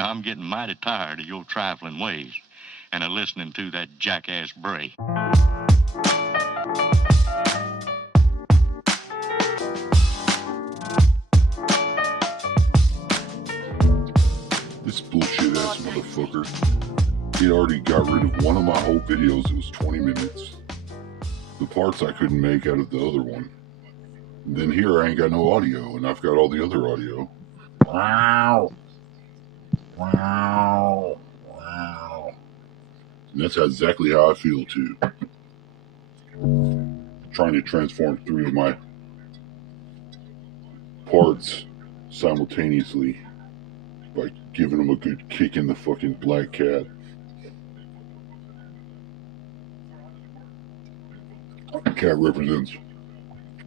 And I'm getting mighty tired of your trifling ways and of listening to that jackass Bray. This bullshit ass motherfucker. He already got rid of one of my whole videos. It was 20 minutes. The parts I couldn't make out of the other one. And then here I ain't got no audio, and I've got all the other audio. Wow. Wow. Wow. And that's exactly how I feel too. Trying to transform three of my parts simultaneously by giving them a good kick in the fucking black cat. The cat represents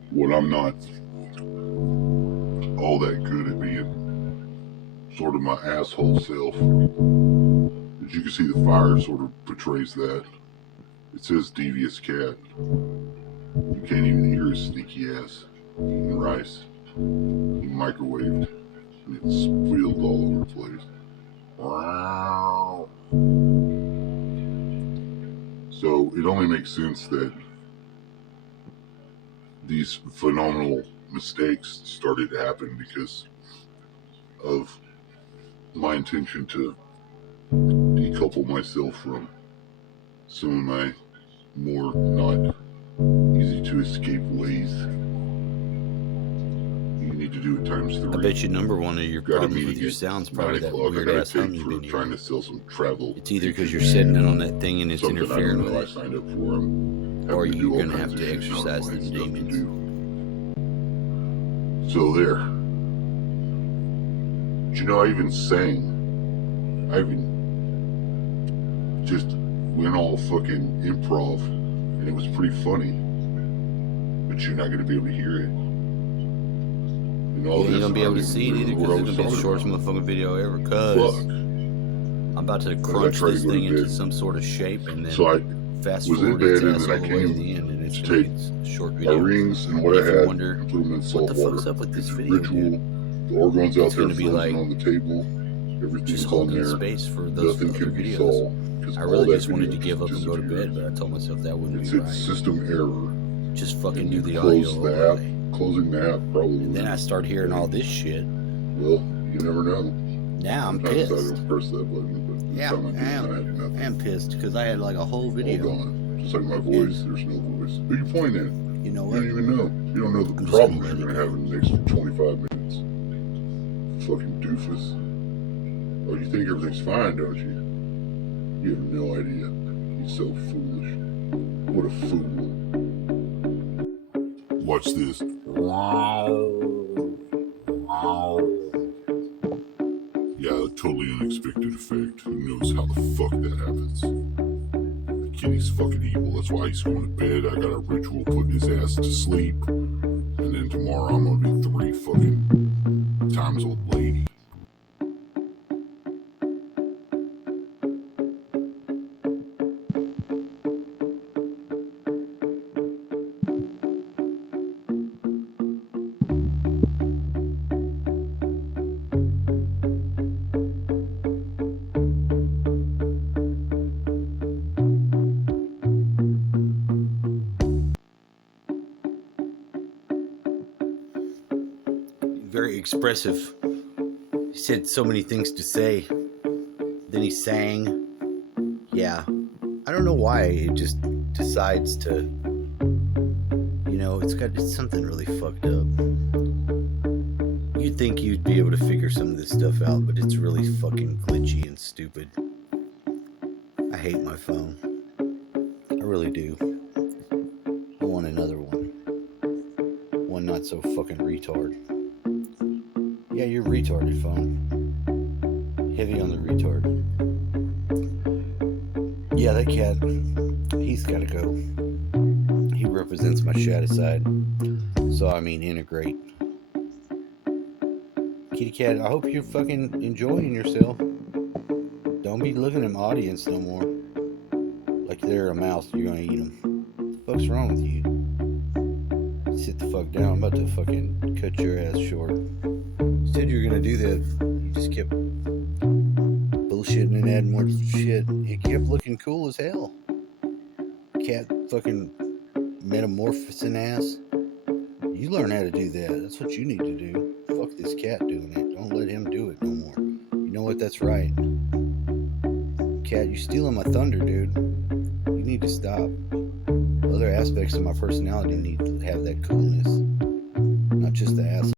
what I'm not all that good at being. Sort of my asshole self. As you can see, the fire sort of portrays that. It says devious cat. You can't even hear his sneaky ass eating rice. He microwaved and it spilled all over the place. Wow. So it only makes sense that these phenomenal mistakes started to happen because of my intention to decouple myself from some of my more not easy to escape ways. You need to do it times 3. I bet you number one of your problems with your sound's probably that weird ass hum you've been trying to sell some travel. It's either because you're sitting in on that thing and it's interfering with it, I signed up for them, or you're gonna have to exercise them demons. So there. But you know, I even sang. I even just went all fucking improv, and it was pretty funny. But you're not gonna be able to hear it. And all you ain't gonna be able to see it either because it's gonna be the shortest motherfucking video ever. Cause I'm about to crunch this thing into some sort of shape, and then fast forward its ass all the way to the end, and it's gonna be a short video. My rings and what I had, and put them in salt what the fuck's up with this video, ritual. The organs out there frozen like on the table. Everything's just on holding there. space for those other videos. I really just wanted to give up and go to bed, but I told myself that wouldn't be right. It's system error. Just fucking do the audio overlay. Closing the app probably. And then I start hearing all this shit. Well, you never know. Now I'm pissed. I don't press that button, but yeah, I am pissed because I had like a whole video. All gone. Just like my voice, there's no voice. Who you pointing at? You know what? You don't even know. You don't know the problem you're going to have in the next 25 minutes. Fucking doofus. Oh, you think everything's fine, don't you? You have no idea. He's so foolish. What a fool. Watch this. Wow. Wow. Yeah, a totally unexpected effect. Who knows how the fuck that happens? The kitty's fucking evil. That's why he's going to bed. I got a ritual putting his ass to sleep. And then tomorrow I'm going to be 3 fucking times old lady. Very expressive. He said so many things to say. Then he sang. Yeah. I don't know why it just decides to, you know, it's something really fucked up. You'd think you'd be able to figure some of this stuff out, but it's really fucking glitchy and stupid. I hate my phone. I really do. I want another one. One not so fucking retard. Yeah, you're retarded, phone. Heavy on the retard. Yeah, that cat, he's gotta go. He represents my shadow side. So, I mean, integrate. Kitty cat, I hope you're fucking enjoying yourself. Don't be looking at my audience no more. Like they're a mouse, you're gonna eat them. What the fuck's wrong with you? Sit the fuck down. I'm about to fucking cut your ass short. You said you were gonna do that. You just kept bullshitting and adding more shit. It kept looking cool as hell. Cat fucking metamorphosing ass. You learn how to do that. That's what you need to do. Fuck this cat doing it. Don't let him do it no more. You know what? That's right. Cat, you're stealing my thunder, dude. You need to stop. Other aspects of my personality need to have that coolness. Not just the ass.